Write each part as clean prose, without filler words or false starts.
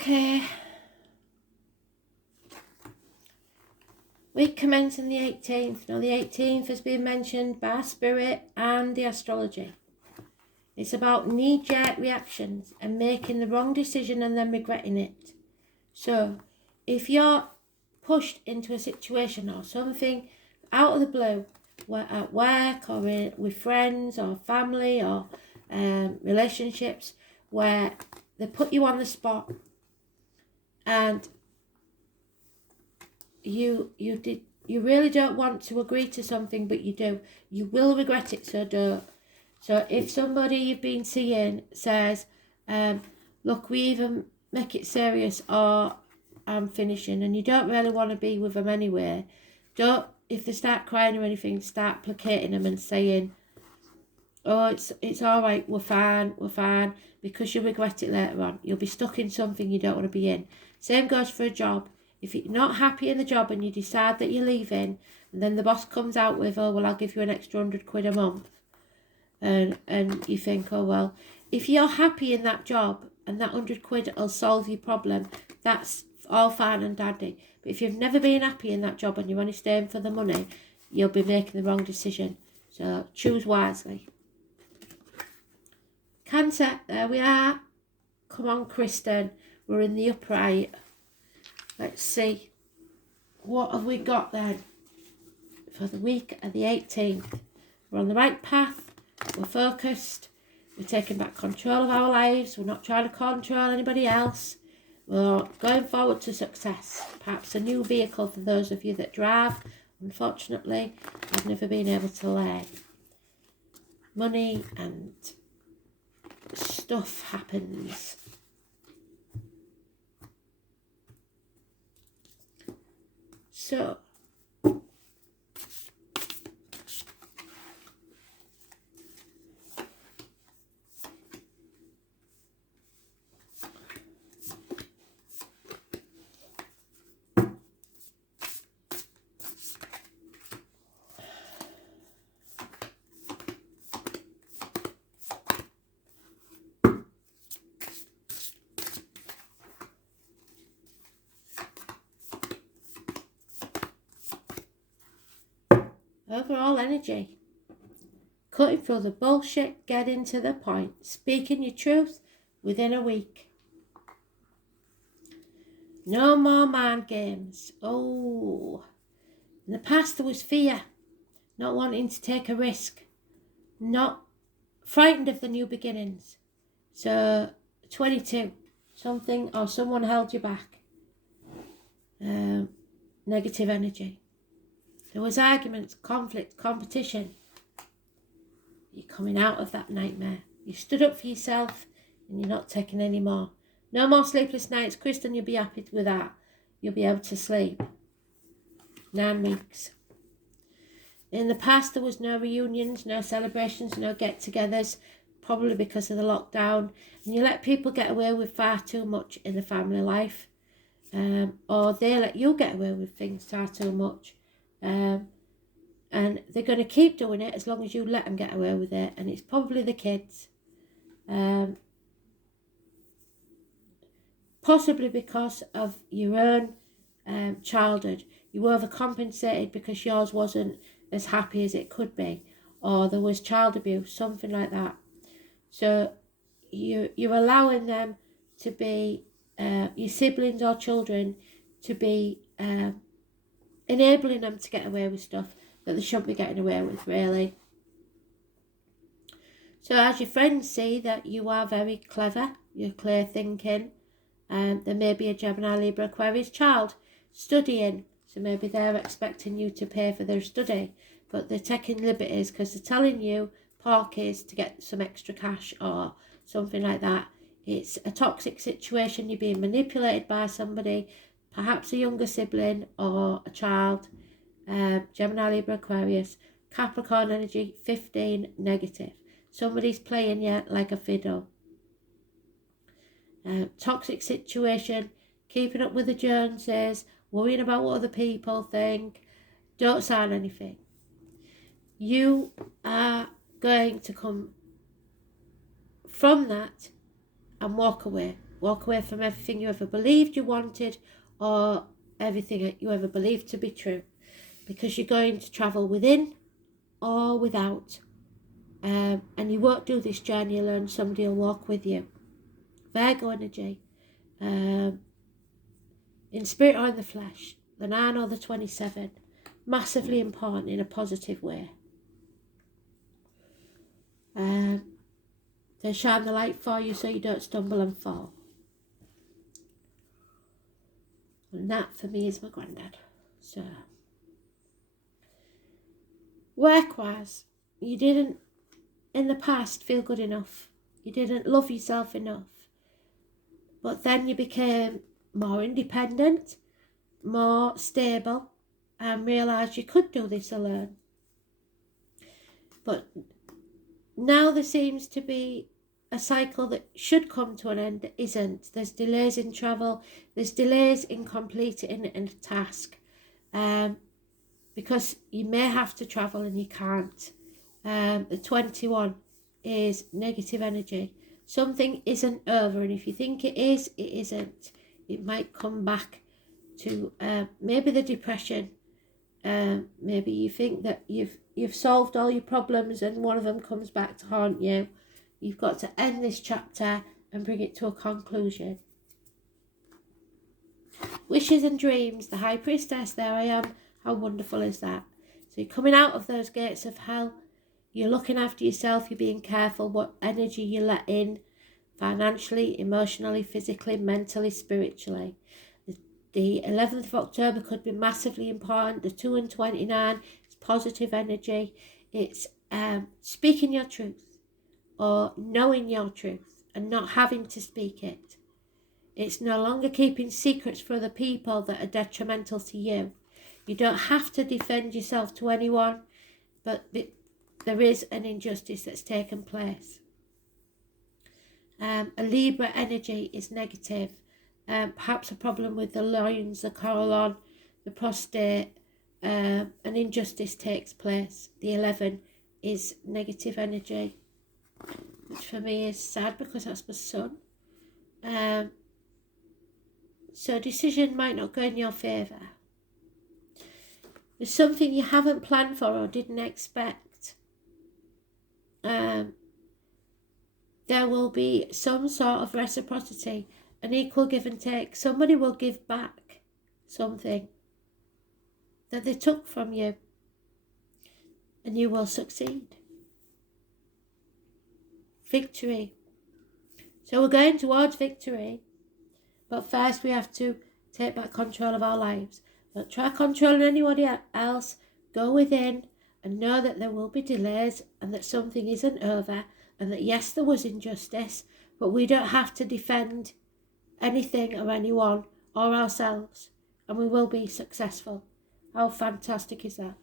Okay. Week commencing the 18th. Now the 18th has been mentioned by Spirit and the Astrology. It's about knee-jerk reactions and making the wrong decision and then regretting it. So if you're pushed into a situation or something out of the blue, at work or with friends or family or relationships, where they put you on the spot and you really don't want to agree to something, but you do, you will regret it, so don't. So if somebody you've been seeing says, look, we either make it serious or I'm finishing, and you don't really want to be with them anyway, don't, if they start crying or anything, start placating them and saying, oh, it's all right, we're fine, because you'll regret it later on. You'll be stuck in something you don't want to be in. Same goes for a job. If you're not happy in the job and you decide that you're leaving, and then the boss comes out with, oh, well, I'll give you an extra £100 a month, and you think, oh, well, if you're happy in that job and that £100 will solve your problem, that's all fine and dandy. But if you've never been happy in that job and you're only staying for the money, you'll be making the wrong decision. So choose wisely. Cancer, there we are. Come on, Kristen. We're in the upright. Let's see. What have we got then for the week of the 18th? We're on the right path. We're focused. We're taking back control of our lives. We're not trying to control anybody else. We're going forward to success. Perhaps a new vehicle for those of you that drive. Unfortunately, I've never been able to learn. Money and stuff happens. So overall energy. Cutting through the bullshit, getting to the point, speaking your truth within a week. No more mind games. Oh, in the past there was fear, not wanting to take a risk, not frightened of the new beginnings. So 22, something or someone held you back. Negative energy. There was arguments, conflict, competition. You're coming out of that nightmare. You stood up for yourself and you're not taking any more. No more sleepless nights. Kristen, you'll be happy with that. You'll be able to sleep. 9 weeks. In the past, there was no reunions, no celebrations, no get-togethers, probably because of the lockdown. And you let people get away with far too much in the family life. Or they let you get away with things far too much. And they're going to keep doing it as long as you let them get away with it. And it's probably the kids. Possibly because of your own childhood. You overcompensated because yours wasn't as happy as it could be. Or there was child abuse, something like that. So you're allowing them to be, your siblings or children, to be enabling them to get away with stuff that they shouldn't be getting away with, really. So as your friends see that you are very clever, you're clear thinking, there may be a Gemini, Libra, Aquarius child studying, so maybe they're expecting you to pay for their study, but they're taking liberties because they're telling you porkies to get some extra cash or something like that. It's a toxic situation. You're being manipulated by somebody, perhaps a younger sibling or a child. Gemini, Libra, Aquarius, Capricorn energy, 15, negative. Somebody's playing you like a fiddle. Toxic situation, keeping up with the Joneses, worrying about what other people think. Don't sign anything. You are going to come from that and walk away. walk away from everything you ever believed you wanted, or everything that you ever believed to be true, because you're going to travel within or without. And you won't do this journey alone. Somebody will walk with you. Virgo energy. In spirit or in the flesh. The 9 or the 27. Massively important in a positive way. They shine the light for you so you don't stumble and fall. And that for me is my granddad. So, work-wise, you didn't in the past feel good enough. You didn't love yourself enough. But then you became more independent, more stable, and realised you could do this alone. But now there seems to be a cycle that should come to an end that isn't. There's delays in travel, there's delays in completing a task, because you may have to travel and you can't. The 21 is negative energy. Something isn't over, and if you think it is, it isn't. It might come back to maybe the depression. Maybe you think that you've solved all your problems and one of them comes back to haunt you. You've got to end this chapter and bring it to a conclusion. Wishes and dreams, the High Priestess, there I am. How wonderful is that? So you're coming out of those gates of hell. You're looking after yourself. You're being careful what energy you let in, financially, emotionally, physically, mentally, spiritually. The 11th of October could be massively important. The 2 and 29 is positive energy. It's speaking your truth or knowing your truth and not having to speak it. It's no longer keeping secrets for other people that are detrimental to you. You don't have to defend yourself to anyone, but there is an injustice that's taken place. A Libra energy is negative. Perhaps a problem with the loins, the colon, the prostate. An injustice takes place. The 11 is negative energy, which for me is sad because that's my son. So a decision might not go in your favour. There's something you haven't planned for or didn't expect. There will be some sort of reciprocity, an equal give and take. Somebody will give back something that they took from you, and you will succeed. Victory. So we're going towards victory, but first we have to take back control of our lives. Don't try controlling anybody else. Go within and know that there will be delays and that something isn't over, and that yes, there was injustice, but we don't have to defend anything or anyone or ourselves, and we will be successful. How fantastic is that?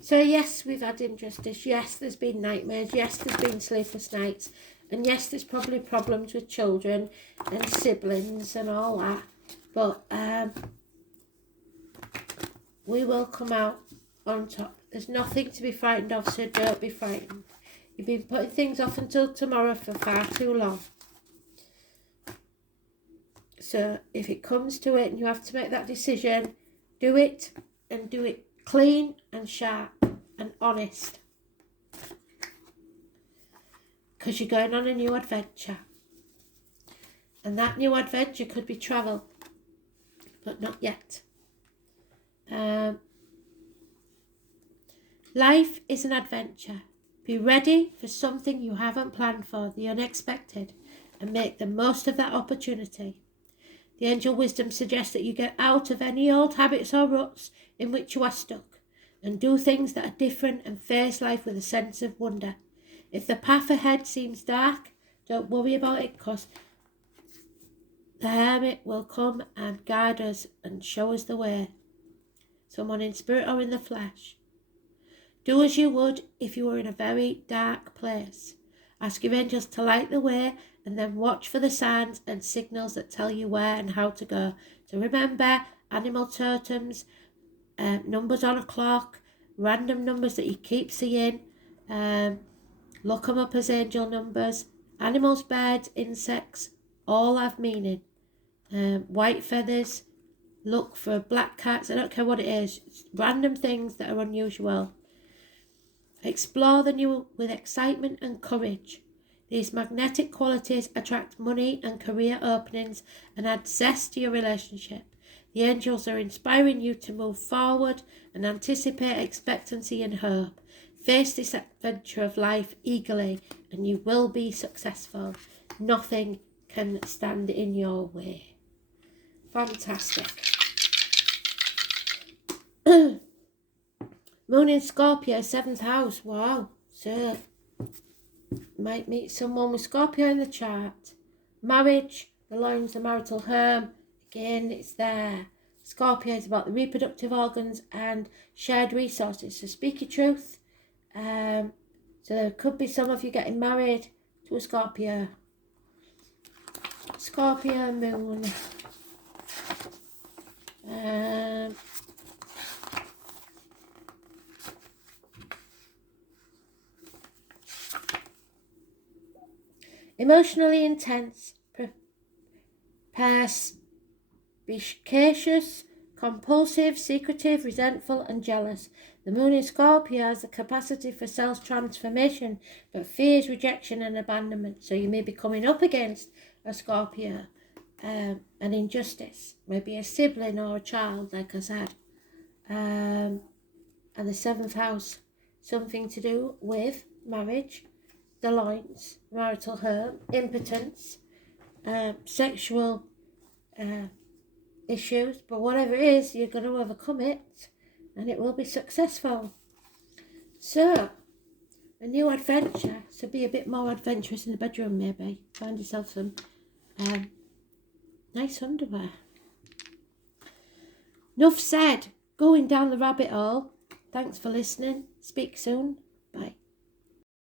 So yes, we've had injustice. Yes, there's been nightmares. Yes, there's been sleepless nights. And yes, there's probably problems with children and siblings and all that. But we will come out on top. There's nothing to be frightened of, so don't be frightened. You've been putting things off until tomorrow for far too long. So if it comes to it and you have to make that decision, do it, and do it clean and sharp and honest. Because you're going on a new adventure. And that new adventure could be travel, but not yet. Life is an adventure. Be ready for something you haven't planned for, the unexpected, and make the most of that opportunity. The angel wisdom suggests that you get out of any old habits or ruts in which you are stuck and do things that are different and face life with a sense of wonder. If the path ahead seems dark, don't worry about it, because the hermit will come and guide us and show us the way. Someone in spirit or in the flesh. Do as you would if you were in a very dark place. Ask your angels to light the way, and then watch for the signs and signals that tell you where and how to go. So remember, animal totems, numbers on a clock, random numbers that you keep seeing, look them up as angel numbers, Animals, birds, insects, all have meaning. White feathers, look for black cats. I don't care what it is. It's random things that are unusual. Explore the new with excitement and courage. These magnetic qualities attract money and career openings and add zest to your relationship. The angels are inspiring you to move forward and anticipate expectancy and hope. Face this adventure of life eagerly and you will be successful. Nothing can stand in your way. Fantastic. Moon in Scorpio, 7th house. Wow. So, might meet someone with Scorpio in the chart. Marriage, the lines, the marital home. Again, it's there. Scorpio is about the reproductive organs and shared resources. So speak your truth. So there could be some of you getting married to a Scorpio. Scorpio moon. Emotionally intense, perspicacious, compulsive, secretive, resentful and jealous. The moon in Scorpio has the capacity for self-transformation but fears rejection and abandonment. So you may be coming up against a Scorpio, an injustice, maybe a sibling or a child, like I said. And the 7th house, something to do with marriage, the lines, marital home, impotence, sexual issues, but whatever it is, you're going to overcome it and it will be successful. So, a new adventure, so be a bit more adventurous in the bedroom maybe. Find yourself some nice underwear. Enough said, going down the rabbit hole. Thanks for listening. Speak soon. Bye.